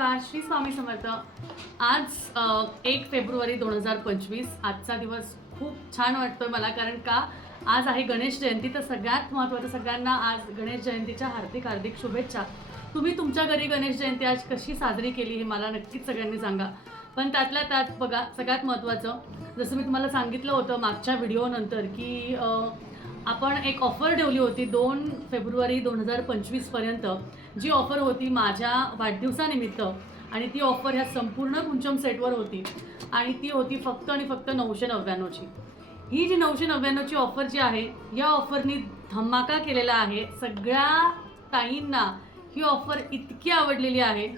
नमस्कार, श्री स्वामी समर्थ. आज 1 फेब्रुवारी 2025. आजचा दिवस खूप छान वाटतोय मला, कारण का आज आहे गणेश जयंती. तर सगळ्यात महत्त्वाचं, सगळ्यांना आज गणेश जयंतीच्या हार्दिक हार्दिक शुभेच्छा. तुम्ही तुमच्या घरी गणेश जयंती आज कशी साजरी केली हे मला नक्कीच सगळ्यांनी सांगा. पण त्यातल्या त्यात बघा, सगळ्यात महत्त्वाचं, जसं मी तुम्हाला सांगितलं होतं मागच्या व्हिडिओनंतर की आपण एक ऑफर ठेवली होती 2 फेब्रुवारी 2025 पर्यंत. जी ऑफर होती माझ्या वाढदिवसानिमित्त, आणि ती ऑफर ह्या संपूर्ण कुंचम सेटवर होती, आणि ती होती फक्त आणि फक्त 999ची. ही जी 999ची ऑफर जी आहे, या ऑफरनी धमाका केलेला आहे. सगळ्या ताईंना ही ऑफर इतकी आवडलेली आहे,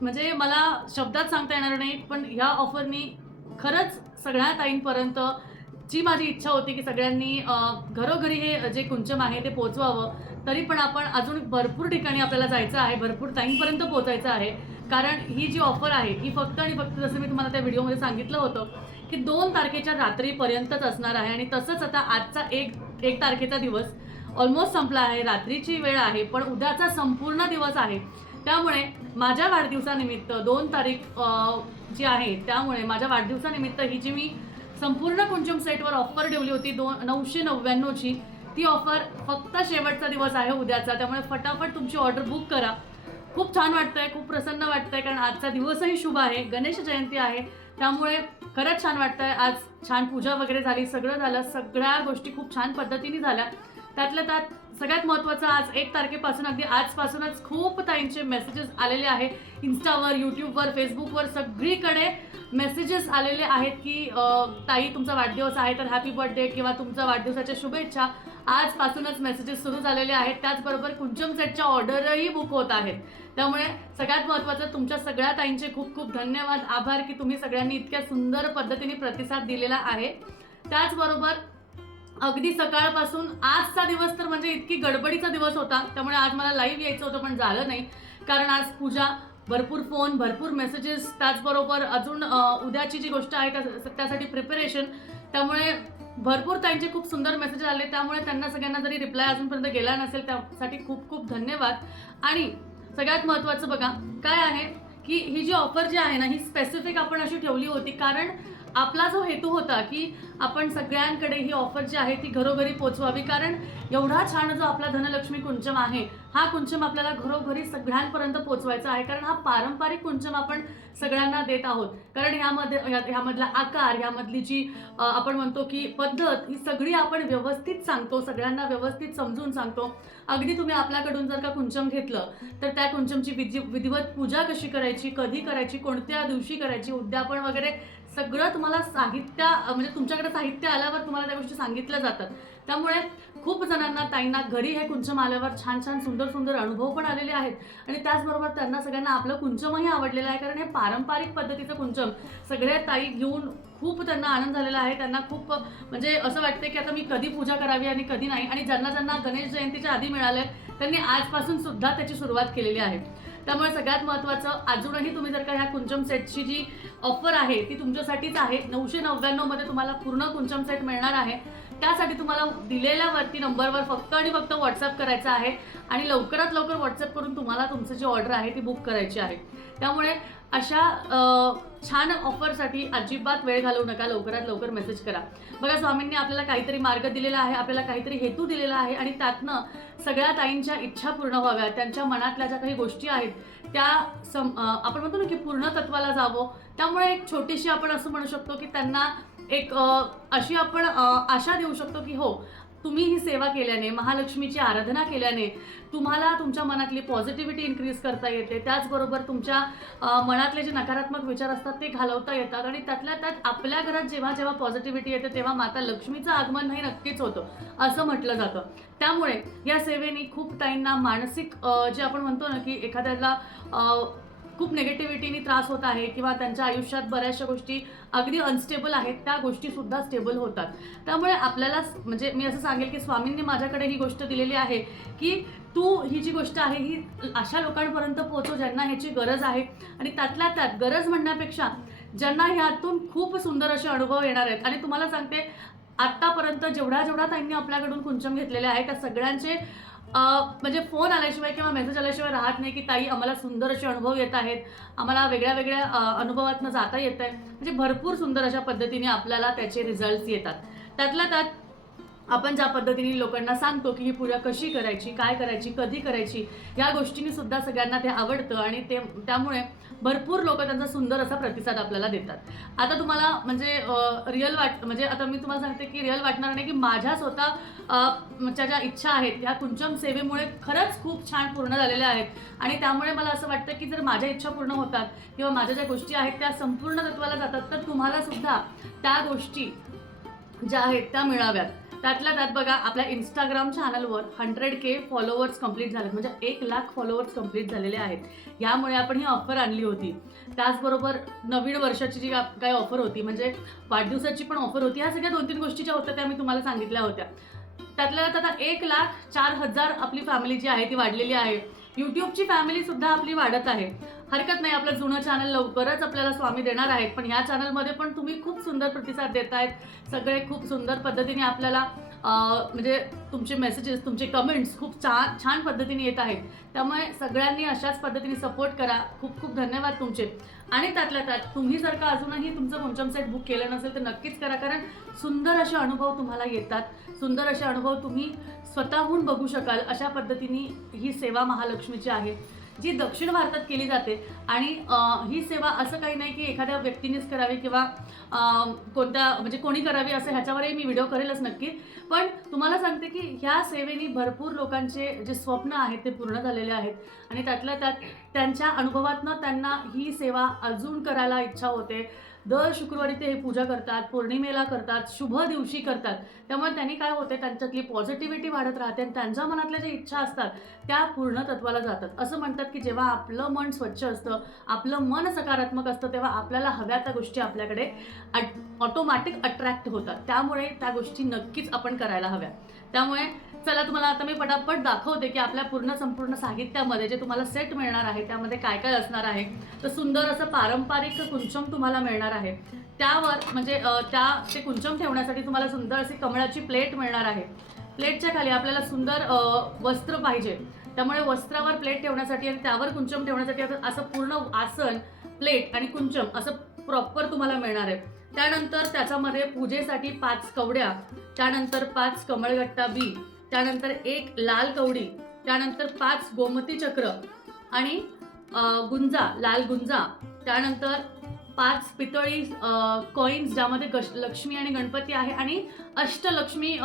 म्हणजे मला शब्दात सांगता येणार नाही. पण ह्या ऑफरनी खरंच सगळ्या ताईंपर्यंत जी माझी इच्छा होती की सगळ्यांनी घरोघरी हे जे कुंचम आहे ते पोहोचवावं, तरी पण आपण अजून भरपूर ठिकाणी आपल्याला जायचं आहे, भरपूर ताईंपर्यंत पोहोचायचं आहे. कारण ही जी ऑफर आहे ही फक्त आणि फक्त, जसं मी तुम्हाला त्या व्हिडिओमध्ये सांगितलं होतं की 2 तारखेच्या रात्रीपर्यंतच असणार आहे. आणि तसंच आता आजचा एक तारखेचा दिवस ऑलमोस्ट संपला आहे, रात्रीची वेळ आहे, पण उद्याचा संपूर्ण दिवस आहे. त्यामुळे माझ्या वाढदिवसानिमित्त 2 तारीख जी आहे, त्यामुळे माझ्या वाढदिवसानिमित्त ही जी मी संपूर्ण कुंचम सेटवर ऑफर ठेवली होती 999ची, ती ऑफर फक्त शेवटचा दिवस आहे उद्याचा. त्यामुळे फटाफट तुमची ऑर्डर बुक करा. खूप छान वाटतंय, खूप प्रसन्न वाटतंय, कारण आजचा दिवसही शुभ आहे, गणेश जयंती आहे. त्यामुळे खरंच छान वाटतंय. आज छान पूजा वगैरे झाली, सगळं झालं, सगळ्या गोष्टी खूप छान पद्धतीने झाल्या. त्यातल्या त्यात सगळ्यात महत्त्वाचं, आज 1 तारखेपासून, अगदी आजपासूनच खूप ताईंचे मेसेजेस आलेले आहे. इन्स्टावर, यूट्यूबवर, फेसबुकवर सगळीकडे मेसेजेस आलेले आहेत की ताई तुमचा वाढदिवस आहे तर हॅपी बर्थडे, किंवा तुमचा वाढदिवसाच्या शुभेच्छा. आजपासूनच मेसेजेस सुरू झालेले आहेत. त्याचबरोबर कुंचम सेटच्या ऑर्डरही बुक होत आहेत. त्यामुळे सगळ्यात महत्त्वाचं, तुमच्या सगळ्या ताईंचे खूप खूप धन्यवाद, आभार की तुम्ही सगळ्यांनी इतक्या सुंदर पद्धतीने प्रतिसाद दिलेला आहे. त्याचबरोबर अगदी सकाळपासून आजचा दिवस तर म्हणजे इतकी गडबडीचा दिवस होता, त्यामुळे आज मला लाईव्ह यायचं होतं पण झालं नाही. कारण आज पूजा, भरपूर फोन, भरपूर मेसेजेस, त्याचबरोबर अजून उद्याची जी गोष्ट आहे त्यासाठी प्रिपरेशन. त्यामुळे भरपूर ताईंचे खूप सुंदर मेसेज आले. त्यामुळे त्यांना सगळ्यांना जरी रिप्लाय अजूनपर्यंत गेला नसेल त्यासाठी खूप खूप धन्यवाद. आणि सगळ्यात महत्त्वाचं बघा काय आहे की ही जी ऑफर जी आहे ना, ही स्पेसिफिक आपण अशी ठेवली होती कारण आपला जो हेतू होता की आपण सगळ्यांकडे ही ऑफर जी आहे ती घरोघरी पोचवावी. कारण एवढा छान जो आपला धनलक्ष्मी कुंचम आहे, हा कुंचम आपल्याला घरोघरी सगळ्यांपर्यंत पोचवायचा आहे. कारण हा पारंपरिक कुंचम आपण सगळ्यांना देत आहोत. कारण ह्यामधला आकार, ह्यामधली जी आपण म्हणतो की पद्धत, ही सगळी आपण व्यवस्थित सांगतो, सगळ्यांना व्यवस्थित समजून सांगतो. अगदी तुम्ही आपल्याकडून जर का कुंचम घेतलं तर त्या कुंचमची विधिवत पूजा कशी करायची, कधी करायची, कोणत्या दिवशी करायची, उद्यापन वगैरे सगळं तुम्हाला साहित्य, म्हणजे तुमच्याकडे साहित्य आल्यावर तुम्हाला त्या गोष्टी सांगितल्या जातात. त्यामुळे खूप जणांना, ताईंना घरी हे कुंचम आल्यावर छान छान सुंदर सुंदर अनुभव पण आलेले आहेत. आणि त्याचबरोबर त्यांना सगळ्यांना आपलं कुंचमही आवडलेलं आहे. कारण हे पारंपरिक पद्धतीचं कुंचम सगळ्या ताई घेऊन खूप त्यांना आनंद झालेला आहे. त्यांना खूप म्हणजे असं वाटतं की आता मी कधी पूजा करावी आणि कधी नाही. आणि ज्यांना ज्यांना गणेश जयंतीच्या आधी मिळाले त्यांनी आजपासून सुद्धा त्याची सुरुवात केलेली आहे. त्यामुळे सगळ्यात महत्त्वाचं, अजूनही तुम्ही जर का ह्या कुंचम सेटची जी ऑफर आहे ती तुमच्यासाठीच आहे. 999मध्ये तुम्हाला पूर्ण कुंचम सेट मिळणार आहे. त्यासाठी तुम्हाला दिलेल्यावरती नंबरवर फक्त आणि फक्त व्हॉट्सअप करायचं आहे, आणि लवकरात लवकर व्हॉट्सअप करून तुम्हाला तुमची जी ऑर्डर आहे ती बुक करायची आहे. त्यामुळे अशा छान ऑफरसाठी अजिबात वेळ घालवू नका, लवकरात लवकर मेसेज करा. बघा, स्वामींनी आपल्याला काहीतरी मार्ग दिलेला आहे, आपल्याला काहीतरी हेतू दिलेला आहे, आणि त्यातनं सगळ्या ताईंच्या इच्छा पूर्ण व्हाव्या. त्यांच्या मनातल्या ज्या काही गोष्टी आहेत त्या आपण म्हणतो ना की पूर्ण तत्वाला जावं. त्यामुळे एक छोटीशी आपण असं म्हणू शकतो की त्यांना एक अशी आपण आशा देऊ शकतो की हो, तुम्ही ही सेवा केल्याने, महालक्ष्मीची आराधना केल्याने तुम्हाला तुमच्या मनातली पॉझिटिव्हिटी इन्क्रीज करता येते. त्याचबरोबर तुमच्या मनातले जे नकारात्मक विचार असतात ते घालवता येतात. आणि त्यातल्या त्यात आपल्या घरात जेव्हा जेव्हा पॉझिटिव्हिटी येते तेव्हा माता लक्ष्मीचं आगमन हे नक्कीच होतं, असं म्हटलं जातं. त्यामुळे या सेवेने खूप ताईंना मानसिक जे आपण म्हणतो ना की एखाद्याला खूप निगेटिव्हिटीने त्रास होत आहे, किंवा त्यांच्या आयुष्यात बऱ्याचशा गोष्टी अगदी अनस्टेबल आहेत, त्या गोष्टीसुद्धा स्टेबल होतात. त्यामुळे आपल्याला, म्हणजे मी असं सांगेल की स्वामींनी माझ्याकडे ही गोष्ट दिलेली आहे की तू ही जी गोष्ट आहे ही अशा लोकांपर्यंत पोहोचव ज्यांना ह्याची गरज आहे. आणि त्यातल्या त्यात गरज म्हणण्यापेक्षा ज्यांना ह्यातून खूप सुंदर असे अनुभव येणार आहेत. आणि तुम्हाला सांगते, आत्तापर्यंत जेवढ्या ताईंनी आपल्याकडून कुंचम घेतलेले आहे त्या सगळ्यांचे म्हणजे फोन आल्याशिवाय किंवा मेसेज आल्याशिवाय राहत नाही, की ताई आम्हाला सुंदर असे अनुभव येत आहेत. आम्हाला वेगळ्या वेगळ्या अनुभवातनं जाता येत आहे. म्हणजे भरपूर सुंदर अशा पद्धतीने आपल्याला त्याचे रिझल्ट्स येतात. त्यातल्या त्यात आपण ज्या पद्धतीने लोकांना सांगतो, की ही पूजा कशी करायची, काय करायची, कधी करायची, या गोष्टींनी सुद्धा सगळ्यांना ते आवडतं आणि त्यामुळे भरपूर लोकं त्यांचा सुंदर असा प्रतिसाद आपल्याला देतात. आता तुम्हाला म्हणजे म्हणजे आता मी तुम्हाला सांगते, की रिअल वाटणार नाही, की माझ्या स्वतः च्या ज्या इच्छा आहेत, त्या कुंचम सेवेमुळे खरंच खूप छान पूर्ण झालेल्या आहेत आणि त्यामुळे मला असं वाटतं, की जर माझ्या इच्छा पूर्ण होतात किंवा माझ्या ज्या गोष्टी आहेत, त्या संपूर्ण तत्त्वाला जातात, तर तुम्हाला सुद्धा त्या गोष्टी ज्या आहेत त्या मिळाव्यात. त्यातल्या त्यात बघा आपल्या Instagram चॅनलवर 100K फॉलोअर्स कंप्लीट झालेत, म्हणजे 1,00,000 फॉलोअर्स कंप्लीट झालेले आहेत. यामुळे आपण ही ऑफर आणली होती. त्याचबरोबर नवीन वर्षाची जी काही ऑफर होती, म्हणजे वाढदिवसाची पण ऑफर होती. ह्या सगळ्या 2-3 गोष्टी ज्या होत्या त्या मी तुम्हाला सांगितल्या होत्या. त्यातल्या त्यात आता 1,04,000 आपली फॅमिली जी आहे ती वाढलेली आहे. YouTubeची फॅमिली सुद्धा आपली वाढत आहे. हरकत नाही, आपलं जुनं चॅनल लवकरच आपल्याला स्वामी देणार आहेत, पण ह्या चॅनलमध्ये पण तुम्ही खूप सुंदर प्रतिसाद देतायत. सगळे खूप सुंदर पद्धतीने आपल्याला म्हणजे तुमचे मेसेजेस, तुमचे कमेंट्स खूप छान पद्धतीने येत आहेत. त्यामुळे सगळ्यांनी अशाच पद्धतीने सपोर्ट करा. खूप खूप धन्यवाद तुमचे. आणि त्यातल्या त्यात तुम्ही जर का अजूनही तुमचं कुंचम सेट बुक केलं नसेल तर नक्कीच करा, कारण सुंदर असे अनुभव तुम्हाला येतात. सुंदर असे अनुभव तुम्ही स्वतःहून बघू शकाल. अशा पद्धतीने ही सेवा महालक्ष्मीची आहे, जी दक्षिण भारतात केली जाते. आणि ही सेवा असं काही नाही की एखाद्या व्यक्तीनेच करावी किंवा कोणत्या म्हणजे कोणी करावी असं, ह्याच्यावरही मी व्हिडिओ करेलच नक्की. पण तुम्हाला सांगते की ह्या सेवेने भरपूर लोकांचे जे स्वप्न आहेत ते पूर्ण झालेले आहेत आणि त्यातल्या त्यात त्यांच्या अनुभवातनं त्यांना ही सेवा अजून करायला इच्छा होते. दर शुक्रवारी ते हे पूजा करतात, पौर्णिमेला करतात, शुभ दिवशी करतात. त्यामुळे त्यांनी काय होते, त्यांच्यातली पॉझिटिव्हिटी वाढत राहते आणि त्यांच्या मनातल्या ज्या इच्छा असतात त्या पूर्ण तत्वाला जातात. असं म्हणतात की जेव्हा आपलं मन स्वच्छ असतं, आपलं मन सकारात्मक असतं, तेव्हा आपल्याला हव्या त्या गोष्टी आपल्याकडे ऑटोमॅटिक अट्रॅक्ट होतात. त्यामुळे त्या गोष्टी नक्कीच आपण करायला हव्या. त्यामुळे चला तुम्हाला आता मी पटापट दाखवते की आपल्या संपूर्ण साहित्यामध्ये जे तुम्हाला सेट मिळणार आहे त्यामध्ये काय काय असणार आहे. तर सुंदर असं पारंपरिक कुंचम तुम्हाला मिळणार आहे. त्यावर म्हणजे ते कुंचम ठेवण्यासाठी तुम्हाला सुंदर अशी कमळाची प्लेट मिळणार आहे. प्लेटच्या खाली आपल्याला सुंदर वस्त्र पाहिजे. त्यामुळे वस्त्रावर प्लेट ठेवण्यासाठी आणि त्यावर कुंचम ठेवण्यासाठी असं पूर्ण आसन, प्लेट आणि कुंचम असं प्रॉपर तुम्हाला मिळणार आहे. त्यानंतर त्याच्यामध्ये पूजेसाठी 5 कवड्या, त्यानंतर 5 कमळगट्टा बी, त्यानंतर 1 लाल कवडी, त्यानंतर 5 गोमती चक्र आणि गुंजा, लाल गुंजा, त्यानंतर 5 पितळी कॉईन्स ज्यामध्ये लक्ष्मी आणि गणपती आहे आणि अष्टलक्ष्मी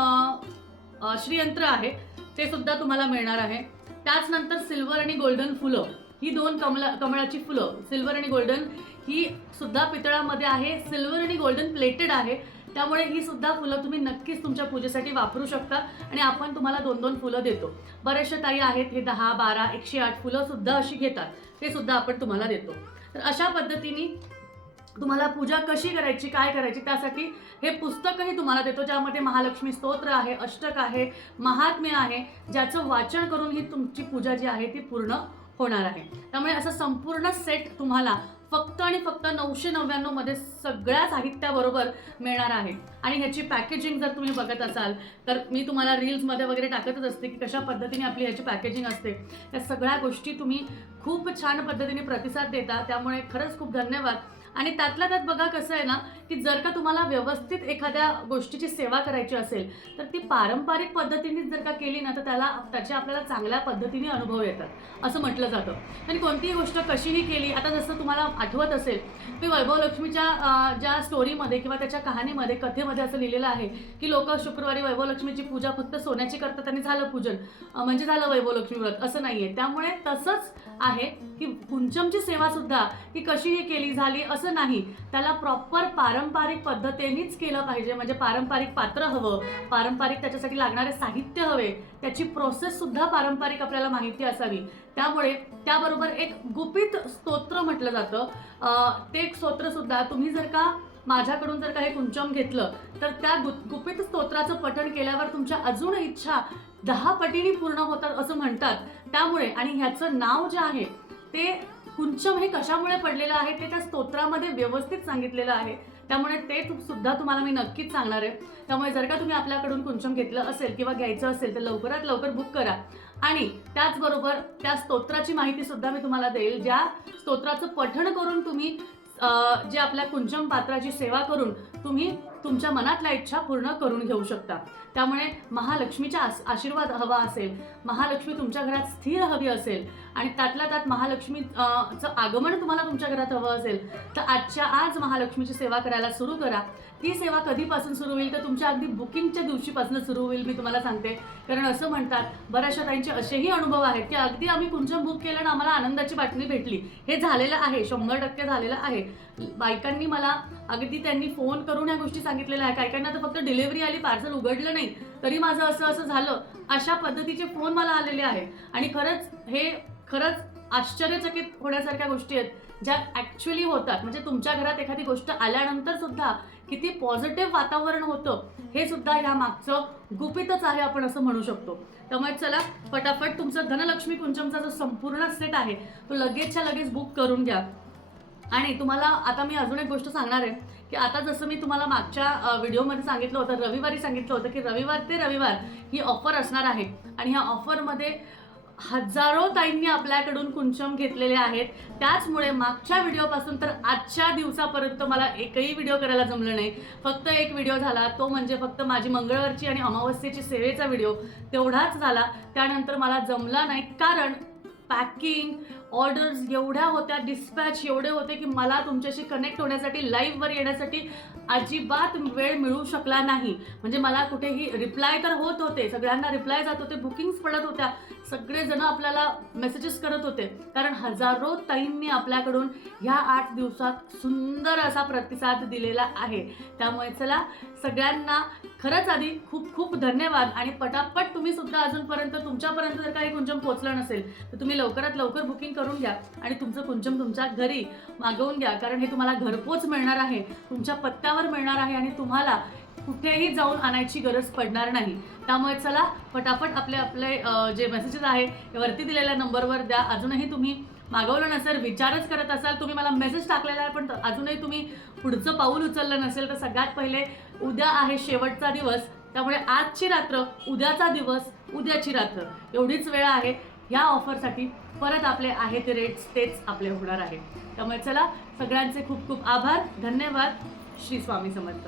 श्रीयंत्र आहे ते सुद्धा तुम्हाला मिळणार आहे. त्याच नंतर सिल्वर आणि गोल्डन फुलं, ही 2 कमळाची फुलं सिल्वर आणि गोल्डन, ही सुद्धा पितळामध्ये आहे, सिल्वर आणि गोल्डन प्लेटेड आहे. त्यामुळे ही सुद्धा फुलं तुम्ही नक्कीच तुमच्या पूजेसाठी वापरू शकता आणि आपण तुम्हाला 2-2 फुलं देतो. बरेचशे ताई आहेत हे 10, 12, 108 फुलं सुद्धा अशी घेतात, ते सुद्धा आपण तुम्हाला देतो. तर अशा पद्धतीने तुम्हाला पूजा कशी करायची, काय करायची, त्यासाठी हे पुस्तकही तुम्हाला देतो, ज्यामध्ये महालक्ष्मी स्तोत्र आहे, अष्टक आहे, महात्म्य आहे, ज्याचं वाचन करून ही तुमची पूजा जी आहे ती पूर्ण होणार आहे. त्यामुळे असं संपूर्ण सेट तुम्हाला फक्त आणि फक्त 999 मध्ये सगळ्या साहित्याबरोबर मिळणार आहे. आणि ह्याची पॅकेजिंग जर तुम्ही बघत असाल तर मी तुम्हाला रील्समध्ये वगैरे टाकतच असते की कशा पद्धतीने आपली ह्याची पॅकेजिंग असते. त्या सगळ्या गोष्टी तुम्ही खूप छान पद्धतीने प्रतिसाद देता, त्यामुळे खरंच खूप धन्यवाद. आणि त्यातल्या त्यात बघा कसं आहे ना, की जर का तुम्हाला व्यवस्थित एखाद्या गोष्टीची सेवा करायची असेल तर ती पारंपरिक पद्धतीने जर का केली ना, तर त्याचे आपल्याला चांगल्या पद्धतीने अनुभव येतात असं म्हटलं जातं. आणि कोणतीही गोष्ट कशीही केली, आता जसं तुम्हाला आठवत असेल की वैभव लक्ष्मीच्या ज्या स्टोरीमध्ये किंवा त्याच्या कहाणीमध्ये, कथेमध्ये असं लिहिलेलं आहे की लोक शुक्रवारी वैभव लक्ष्मीची पूजा फक्त सोन्याची करतात आणि झालं पूजन, म्हणजे झालं वैभव लक्ष्मी व्रत, असं नाहीये. त्यामुळे तसंच आहे की कुंचमची सेवा सुद्धा ही कशीही केली झाली असं नाही, त्याला प्रॉपर पारंपरिक पद्धतीनेच केलं पाहिजे. म्हणजे पारंपरिक पात्र हवं, पारंपरिक त्याच्यासाठी लागणारे साहित्य हवे, त्याची प्रोसेस सुद्धा पारंपरिक आपल्याला माहिती असावी. त्यामुळे त्याबरोबर एक गुपित स्तोत्र म्हटलं जातं, ते स्तोत्र सुद्धा तुम्ही जर का माझ्याकडून जर का हे कुंचम घेतलं तर त्या गुपित स्तोत्राचं पठण केल्यावर तुमच्या अजून इच्छा 10 पटीने पूर्ण होतात असं म्हणतात. त्यामुळे आणि ह्याचं नाव जे आहे ते कुंचम हे कशामुळे पडलेलं आहे ते त्या स्तोत्रामध्ये व्यवस्थित सांगितलेलं आहे. त्यामुळे ते सुद्धा तुम्हाला मी नक्कीच सांगणार आहे. त्यामुळे जर का तुम्ही आपल्याकडून कुंचम घेतलं असेल किंवा घ्यायचं असेल तर लवकरात लवकर बुक करा आणि त्याचबरोबर त्या स्तोत्राची माहिती सुद्धा मी तुम्हाला देईल, ज्या स्तोत्राचं पठण करून तुम्ही जे आपल्या कुंचम पात्राची सेवा करून तुम्ही तुमच्या मनातल्या इच्छा पूर्ण करून घेऊ शकता. त्यामुळे महालक्ष्मीचा आशीर्वाद हवा असेल, महालक्ष्मी तुमच्या घरात स्थिर हवी असेल आणि त्यातल्या त्यात महालक्ष्मीचं आगमन तुम्हाला तुमच्या घरात हवं असेल तर आजच्या आज महालक्ष्मीची सेवा करायला सुरू करा. ती सेवा कधीपासून सुरू होईल तर तुमच्या अगदी बुकिंगच्या दिवशीपासून सुरू होईल, मी तुम्हाला सांगते. कारण असं म्हणतात, बऱ्याचशा ताईंचे असेही अनुभव आहेत की अगदी आम्ही कुंचम बुक केलं ना आम्हाला आनंदाची बातमी भेटली. हे झालेलं आहे, 100% झालेलं आहे. बायकांनी मला अगदी त्यांनी फोन करून ह्या गोष्टी सांगितलेल्या आहे. काही काहींना तर फक्त डिलिव्हरी आली, पार्सल उघडलं नाही तरी माझं असं असं झालं, अशा पद्धतीचे फोन मला आलेले आहे. आणि खरंच आश्चर्यचकित होण्यासारख्या गोष्टी आहेत ज्या ॲक्च्युली होतात. म्हणजे तुमच्या घरात एखादी गोष्ट आल्यानंतर सुद्धा किती पॉझिटिव्ह वातावरण होतं हे सुद्धा ह्या मागचं गुपितच आहे, आपण असं म्हणू शकतो. त्यामुळे चला फटाफट तुमचं धनलक्ष्मी कुंचमचा जो संपूर्ण सेट आहे तो लगेचच्या लगेच बुक करून घ्या. आणि तुम्हाला आता मी अजून एक गोष्ट सांगणार आहे की आता जसं मी तुम्हाला मागच्या व्हिडिओमध्ये सांगितलं होतं, रविवारी सांगितलं होतं की रविवार ते रविवार ही ऑफर असणार आहे. आणि ह्या ऑफरमध्ये हजारो ताईंनी आपल्याकडून कुंचम घेतलेले आहेत. त्याचमुळे मागच्या व्हिडिओपासून तर आजच्या दिवसापर्यंत मला एकही व्हिडिओ करायला जमलं नाही. फक्त एक व्हिडिओ झाला, तो म्हणजे फक्त माझी मंगळवारची आणि अमावस्येची सेवेचा व्हिडिओ तेवढाच झाला. त्यानंतर मला जमला नाही कारण पॅकिंग, ऑर्डर्स एवढ्या होत्या, डिस्पॅच एवढे होते की मला तुमच्याशी कनेक्ट होण्यासाठी, लाईव्हवर येण्यासाठी अजिबात वेळ मिळू शकला नाही. म्हणजे मला कुठेही रिप्लाय तर होत होते, सगळ्यांना रिप्लाय जात होते, बुकिंग्स पडत होत्या, सगळेजण आपल्याला मेसेजेस करत होते. कारण हजारो ताईंनी आपल्याकडून ह्या 8 दिवसात सुंदर असा प्रतिसाद दिलेला आहे. त्यामुळे चला सगळ्यांना खरंच आधी खूप खूप धन्यवाद. आणि पटापट तुम्ही सुद्धा अजूनपर्यंत तुमच्यापर्यंत जर काही कुंचम पोहोचलं नसेल तर तुम्ही लवकरात लवकर बुकिंग करून घ्या आणि तुमचं कुंचम तुमच्या घरी मागवून घ्या. कारण हे तुम्हाला घरपोच मिळणार आहे, तुमच्या पत्त्यावर मिळणार आहे आणि तुम्हाला कुठेही जाऊन आणायची गरज पडणार नाही. त्यामुळे चला फटाफट आपले जे मेसेजेस आहे ते वरती दिलेल्या नंबरवर द्या. अजूनही तुम्ही मागवलं नसेल, विचारच करत असाल, तुम्ही मला मेसेज टाकलेला आहे पण अजूनही तुम्ही पुढचं पाऊल उचललं नसेल तर सगळ्यात पहिले उद्या आहे शेवटचा दिवस. त्यामुळे आजची रात्र, उद्याचा दिवस, उद्याची रात्र एवढीच वेळ आहे. ह्या ऑफरसाठी परत आपले आहे ते रेट्स तेच आपले होणार आहे. त्यामुळे चला सगळ्यांचे खूप खूप आभार, धन्यवाद. श्री स्वामी समर्थ.